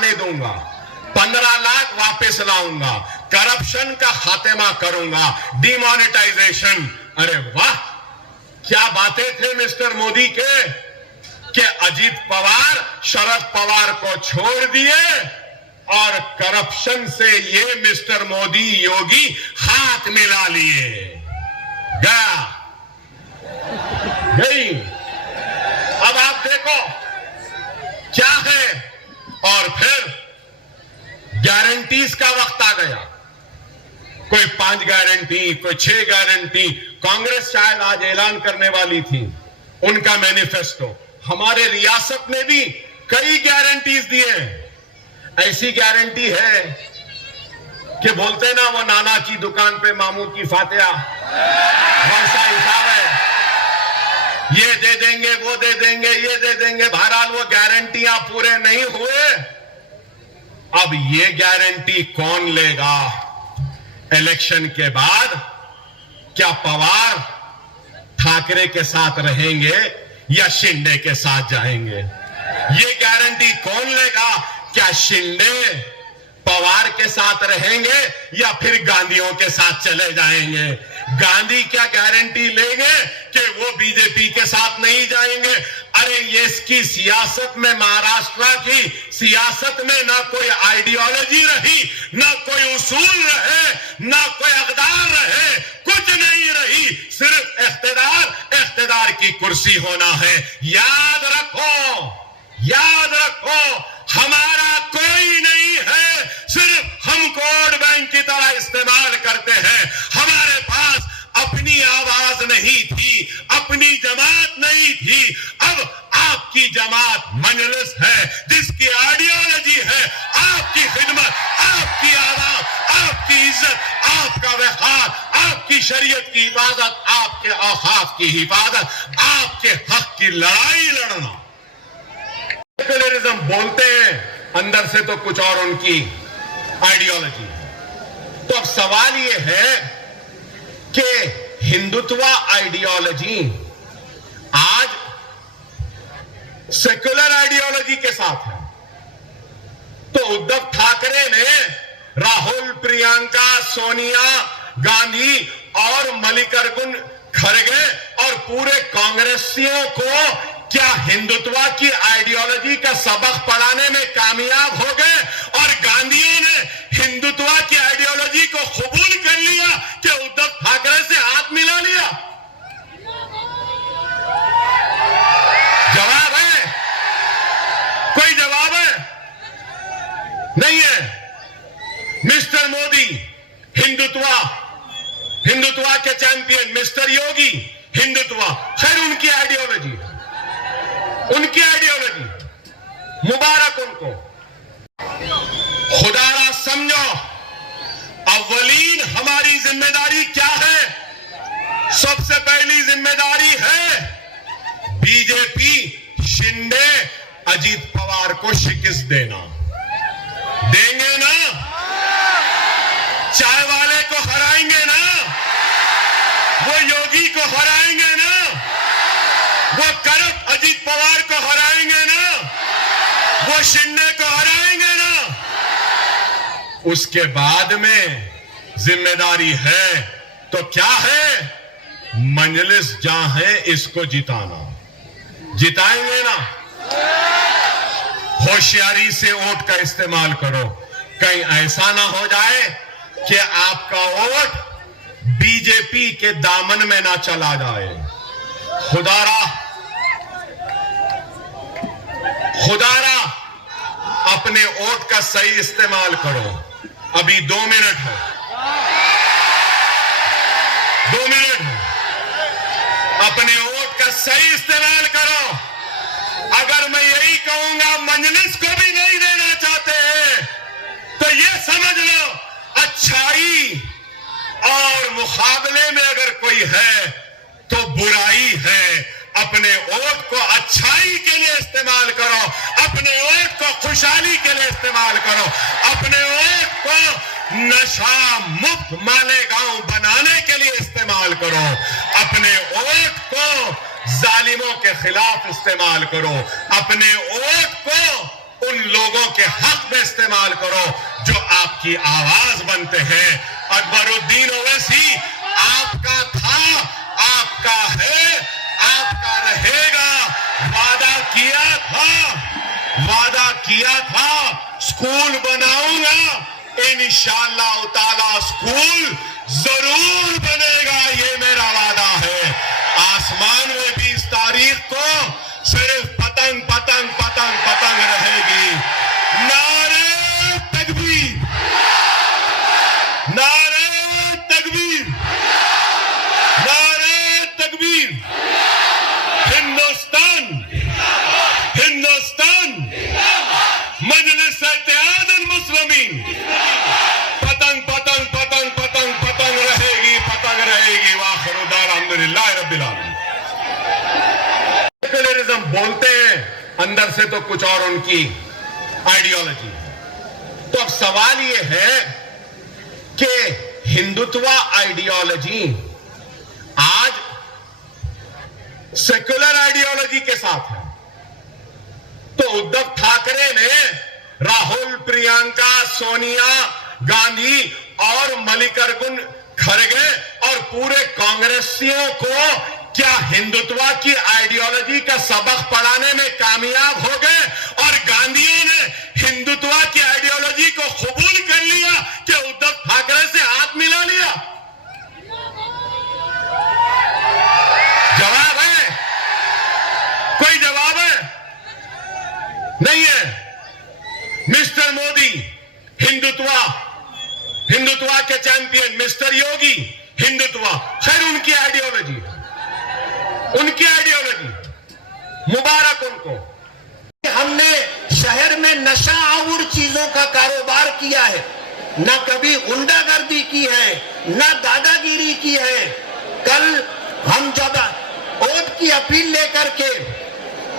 आने दूंगा, 15 लाख वापस लाऊंगा, करप्शन का खात्मा करूंगा, डिमोनेटाइजेशन। अरे वाह, क्या बातें थे मिस्टर मोदी के कि अजीत पवार शरद पवार को छोड़ दिए और करप्शन से ये मिस्टर मोदी योगी हाथ मिला लिए। गया गई। अब आप देखो क्या है। और फिर गारंटीज का वक्त आ गया। कोई 5 गारंटी, कोई 6 गारंटी। कांग्रेस शायद आज ऐलान करने वाली थी उनका मैनिफेस्टो। हमारे रियासत में भी कई गारंटीज दिए। ऐसी गारंटी है कि बोलते ना वो नाना की दुकान पे मामू की फातिहा, वैसा हिसाब है। ये दे देंगे, वो दे देंगे, ये दे देंगे। बहरहाल वो गारंटियां पूरे नहीं हुए। अब ये गारंटी कौन लेगा इलेक्शन के बाद? क्या पवार ठाकरे के साथ रहेंगे या शिंदे के साथ जाएंगे? ये गारंटी कौन लेगा? क्या शिंदे पवार के साथ रहेंगे या फिर गांधीयों के साथ चले जाएंगे? गांधी क्या गारंटी लेंगे कि वो बीजेपी के साथ नहीं जाएंगे? अरे ये इसकी सियासत में, महाराष्ट्र की सियासत में ना कोई आइडियोलॉजी रही, ना कोई उसूल रहे, ना कोई अक़दार रहे, कुछ नहीं रही। सिर्फ इख्तिदार की कुर्सी होना है। याद रखो, याद रखो, हमारा कोई नहीं है। सिर्फ हम वोट बैंक की तरह इस्तेमाल करते हैं। हमारे पास अपनी आवाज नहीं थी, अपनी जमात नहीं थी। अब आपकी जमात मजलिस है, जिसकी आइडियोलॉजी है आपकी खिदमत, आपकी आवाज, आपकी इज्जत, आपका वक़ार, आपकी शरीयत की हिफाजत, आपके औकाफ की हिफाजत, आपके हक की लड़ाई लड़ना। सेक्युलरिज्म बोलते हैं, अंदर से तो कुछ और उनकी आइडियोलॉजी है। तो अब सवाल यह है कि हिंदुत्व आइडियोलॉजी आज सेक्युलर आइडियोलॉजी के साथ है। तो उद्धव ठाकरे ने राहुल, प्रियंका, सोनिया गांधी और मल्लिकार्जुन खड़गे और पूरे कांग्रेसियों को क्या हिंदुत्व की आइडियोलॉजी का सबक पढ़ाने में कामयाब हो गए? और गांधीयों ने हिंदुत्व की आइडियोलॉजी को कबूल कर लिया कि उद्धव ठाकरे से हाथ मिला लिया? जवाब है? कोई जवाब है? नहीं है। मिस्टर मोदी हिंदुत्व के चैंपियन, मिस्टर योगी हिंदुत्व, खैर उनकी आइडियोलॉजी, उनकी आइडियोलॉजी, मुबारक उनको। खुदारा समझो, अव्वलीन हमारी जिम्मेदारी क्या है? सबसे पहली जिम्मेदारी है बीजेपी, शिंदे, अजीत पवार को शिकस्त देना। देंगे ना? चाय वाले को हराएंगे ना? वो योगी को हराएंगे ना? वो करप्ट अजीत पवार को हराएंगे ना? वो शिंदे को हराएंगे ना? उसके बाद में जिम्मेदारी है तो क्या है? मजलिस जहां है इसको जिताना। जिताएंगे ना? होशियारी से वोट का इस्तेमाल करो। कहीं ऐसा ना हो जाए कि आपका वोट बीजेपी के दामन में ना चला जाए। खुदारा अपने वोट का सही इस्तेमाल करो। अभी 2 मिनट है, 2 मिनट है। अपने वोट का सही इस्तेमाल करो। अगर मैं यही कहूंगा मजलिस को भी नहीं देना चाहते हैं तो ये समझ लो अच्छाई और मुकाबले में अगर कोई है तो बुराई है। अपने वोट को अच्छाई के लिए इस्तेमाल करो, अपने वोट को खुशहाली के लिए इस्तेमाल करो, अपने वोट को नशा मुक्त मालेगांव बनाने के लिए इस्तेमाल करो, अपने वोट को जालिमों के खिलाफ इस्तेमाल करो, अपने वोट को उन लोगों के हक में इस्तेमाल करो जो आपकी आवाज बनते हैं। अकबरुद्दीन ओवैसी आपका था, आपका है, आपका रहेगा। वादा किया था स्कूल बनाऊंगा, इंशाअल्लाह ताला स्कूल जरूर बनेगा, ये मेरा वादा है। आसमान में 20 तारीख को सिर्फ पतंग पतंग पतंग पतंग रहेगी। नारे तकबीर, नारे तकबीर, नारे तकबीर। हिंदुस्तान, हिंदुस्तान, मजलिस इत्तेहादुल मुस्लिमीन। पतंग पतंग पतंग पतंग पतंग रहेगी, पतंग रहेगी। वाखिरु दाअवाना अल्हम्दुलिल्लाहि रब्बिल आलमीन। सेक्युलरिज्म बोलते हैं, अंदर से तो कुछ और उनकी आइडियोलॉजी है। तो अब सवाल यह है कि हिंदुत्व आइडियोलॉजी आज सेक्युलर आइडियोलॉजी के साथ है। तो उद्धव ठाकरे ने राहुल, प्रियंका, सोनिया गांधी और मल्लिकार्जुन खड़गे और पूरे कांग्रेसियों को क्या हिंदुत्व की आइडियोलॉजी का सबक पढ़ाने में कामयाब हो गए? और गांधीयों ने हिंदुत्व की आइडियोलॉजी को कबूल कर लिया कि उद्धव ठाकरे से हाथ मिला लिया? जवाब है? कोई जवाब है? नहीं है। मिस्टर मोदी हिंदुत्व के चैंपियन, मिस्टर योगी हिंदुत्व, खैर उनकी आइडियोलॉजी, उनकी आइडियोलॉजी, मुबारक उनको। हमने शहर में नशा और चीजों का कारोबार किया है, ना कभी गुंडागर्दी की है, ना दादागिरी की है। कल हम जब वोट की अपील लेकर के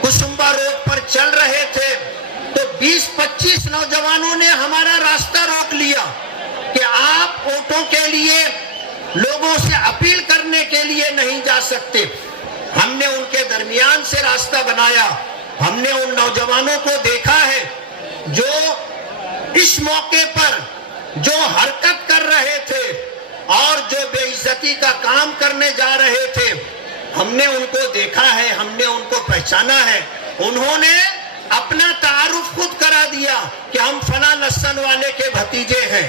कुसुम्बा रोड पर चल रहे थे तो 20-25 नौजवानों ने हमारा रास्ता रोक लिया कि आप वोटों के लिए लोगों से अपील करने के लिए नहीं जा सकते। हमने उनके दरमियान से रास्ता बनाया। हमने उन नौजवानों को देखा है जो इस मौके पर जो हरकत कर रहे थे और जो बेइज्जती का काम करने जा रहे थे, हमने उनको देखा है, हमने उनको पहचाना है। उन्होंने अपना तारुफ खुद करा दिया कि हम फला नस्ल वाले के भतीजे हैं।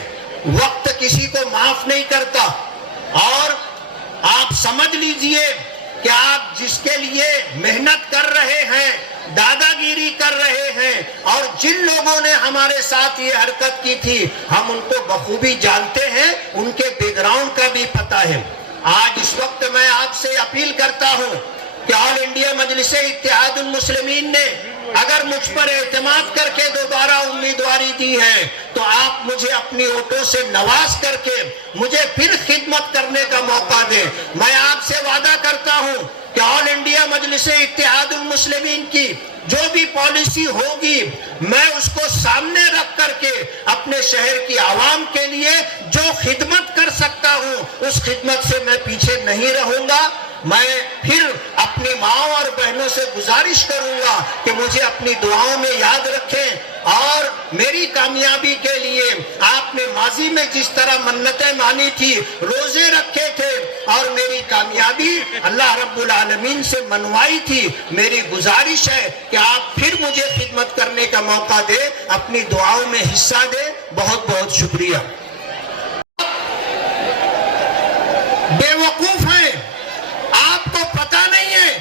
वक्त किसी को माफ नहीं करता। और आप समझ लीजिए कि आप जिसके लिए मेहनत कर रहे हैं, दादागिरी कर रहे हैं, और जिन लोगों ने हमारे साथ ये हरकत की थी, हम उनको बखूबी जानते हैं, उनके बैकग्राउंड का भी पता है। आज इस वक्त मैं आपसे अपील करता हूं कि ऑल इंडिया मजलिस इत्तेहादुल मुस्लिमीन ने अगर मुझ पर एतमाद करके दोबारा उम्मीदवारी दी है तो आप मुझे अपनी वोटों से नवाज करके मुझे फिर खिदमत करने का मौका दें। मैं आपसे वादा करता हूं कि ऑल इंडिया मजलिस इत्तेहादुल मुस्लिमीन की जो भी पॉलिसी होगी, मैं उसको सामने रख करके अपने शहर की आवाम के लिए जो खिदमत कर सकता हूं, उस खिदमत से मैं पीछे नहीं रहूंगा। मैं फिर अपनी माँ और बहनों से गुजारिश करूंगा कि मुझे अपनी दुआओं में याद रखें और मेरी कामयाबी के लिए आपने माजी में जिस तरह मन्नतें मानी थी, रोजे रखे थे और मेरी कामयाबी अल्लाह रब्बुल आलमीन से मनवाई थी, मेरी गुजारिश है कि आप फिर मुझे खिदमत करने का मौका दे, अपनी दुआओं में हिस्सा दे। बहुत बहुत शुक्रिया। बेवकूफ हैं, आपको पता नहीं है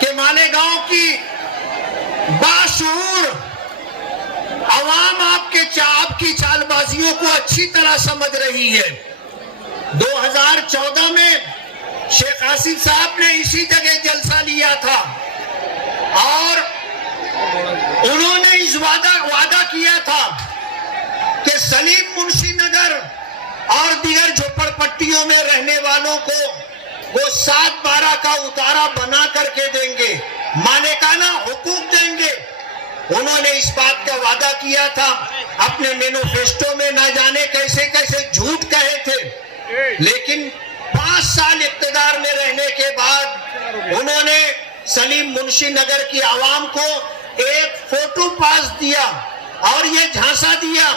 कि मालेगांव की बाशऊर अवाम आपकी चालबाजियों को अच्छी तरह समझ रही है। 2014 में शेख आसिफ साहब ने इसी जगह जलसा लिया था और उन्होंने इस वादा किया था कि सलीम मुंशी नगर और दीगर झोपड़पट्टियों में रहने वालों को वो 7/12 का उतारा बना करके देंगे, मालिकाना हुकूक देंगे। उन्होंने इस बात का वादा किया था। अपने मैनिफेस्टो में ना जाने कैसे कैसे झूठ कहे थे, लेकिन 5 साल इक्तदार में रहने के बाद उन्होंने सलीम मुंशी नगर की आवाम को एक फोटो पास दिया और ये झांसा दिया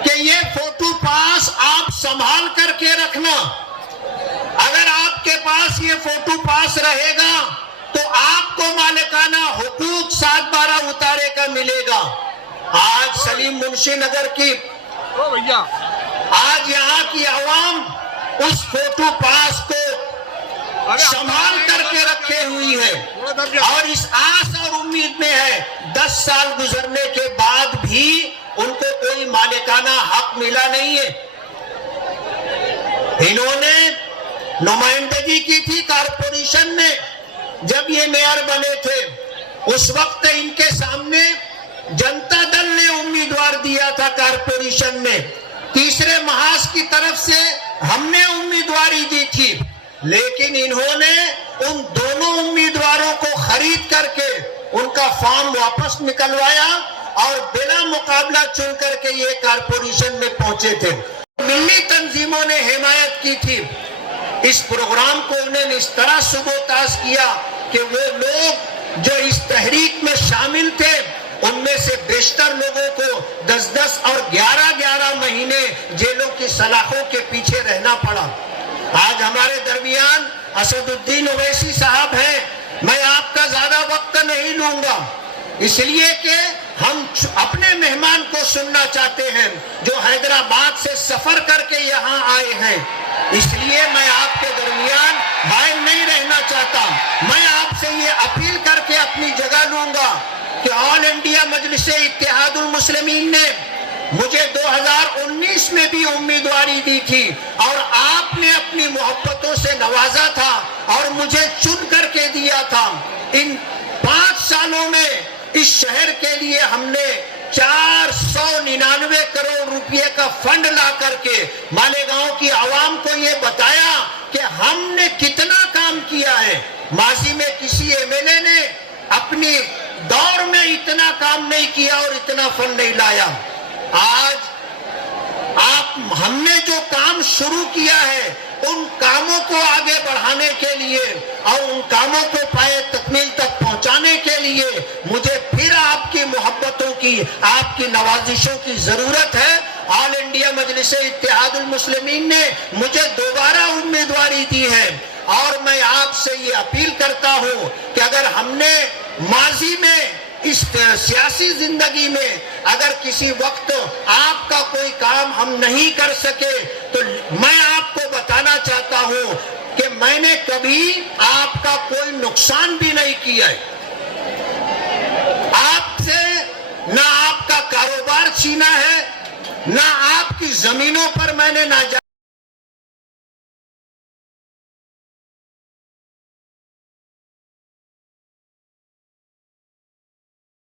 कि ये फोटो पास आप संभाल करके रखना, अगर आपके पास ये फोटो पास रहेगा तो आपको मालिकाना हुकूक 7/12 उतारे का मिलेगा। आज सलीम मुंशी नगर की आज यहाँ की आवाम उस फोटो पास को संभाल करके रखे हुई है और इस आस और उम्मीद में है 10 साल गुजरने के बाद भी उनको कोई मालिकाना हक मिला नहीं है। इन्होंने नुमाइंदगी की थी कारपोरेशन में, जब ये मेयर बने थे उस वक्त इनके सामने जनता दल ने उम्मीदवार दिया था कारपोरेशन में, तीसरे महाज की तरफ से हमने उम्मीदवारी दी थी, लेकिन इन्होंने उन दोनों उम्मीदवारों को खरीद करके उनका फॉर्म वापस निकलवाया और बिना मुकाबला चुन करके ये कारपोरेशन में पहुंचे थे। मिली तंजीमों ने हिमायत की थी इस प्रोग्राम को, उन्होंने इस तरह सुबोताज किया कि वो लोग जो इस तहरीक में शामिल थे उनमें से बेशतर लोगों को 10-10 और 11-11 महीने जेलों की सलाखों के पीछे रहना पड़ा। आज हमारे दरमियान असदुद्दीन ओवैसी साहब हैं। मैं आपका ज्यादा वक्त नहीं लूंगा, इसलिए कि हम अपने मेहमान को सुनना चाहते हैं जो हैदराबाद से सफर करके यहाँ आए हैं, इसलिए मैं आपके दरमियान बाहर नहीं रहना चाहता। मैं आपसे ये अपील करके अपनी जगह लूंगा कि ऑल इंडिया मजलिस इत्तेहादुल मुस्लिमीन ने मुझे 2019 में भी उम्मीदवारी दी थी और आपने अपनी मोहब्बतों से नवाजा था और मुझे चुन करके दिया था। इन 5 सालों में इस शहर के लिए हमने 499 करोड़ रुपए का फंड ला करके मालेगांव की आवाम को ये बताया कि हमने कितना काम किया है। माजी में किसी एमएलए ने अपनी दौर में इतना काम नहीं किया और इतना फंड नहीं लाया। आज हमने जो काम शुरू किया है उन कामों को आगे बढ़ाने के लिए और उन कामों को पाए तकमील तक पहुंचाने के लिए मुझे फिर आपकी मोहब्बतों की, आपकी नवाजिशों की जरूरत है। ऑल इंडिया मजलिस इत्तेहादुल मुस्लिमीन ने मुझे दोबारा उम्मीदवारी दी है और मैं आपसे ये अपील करता हूं कि अगर हमने माजी में इस सियासी जिंदगी में अगर किसी वक्त आपका कोई काम हम नहीं कर सके तो मैं आपको बताना चाहता हूं कि मैंने कभी आपका कोई नुकसान भी नहीं किया है। आपसे ना आपका कारोबार छीना है, ना आपकी जमीनों पर मैंने ना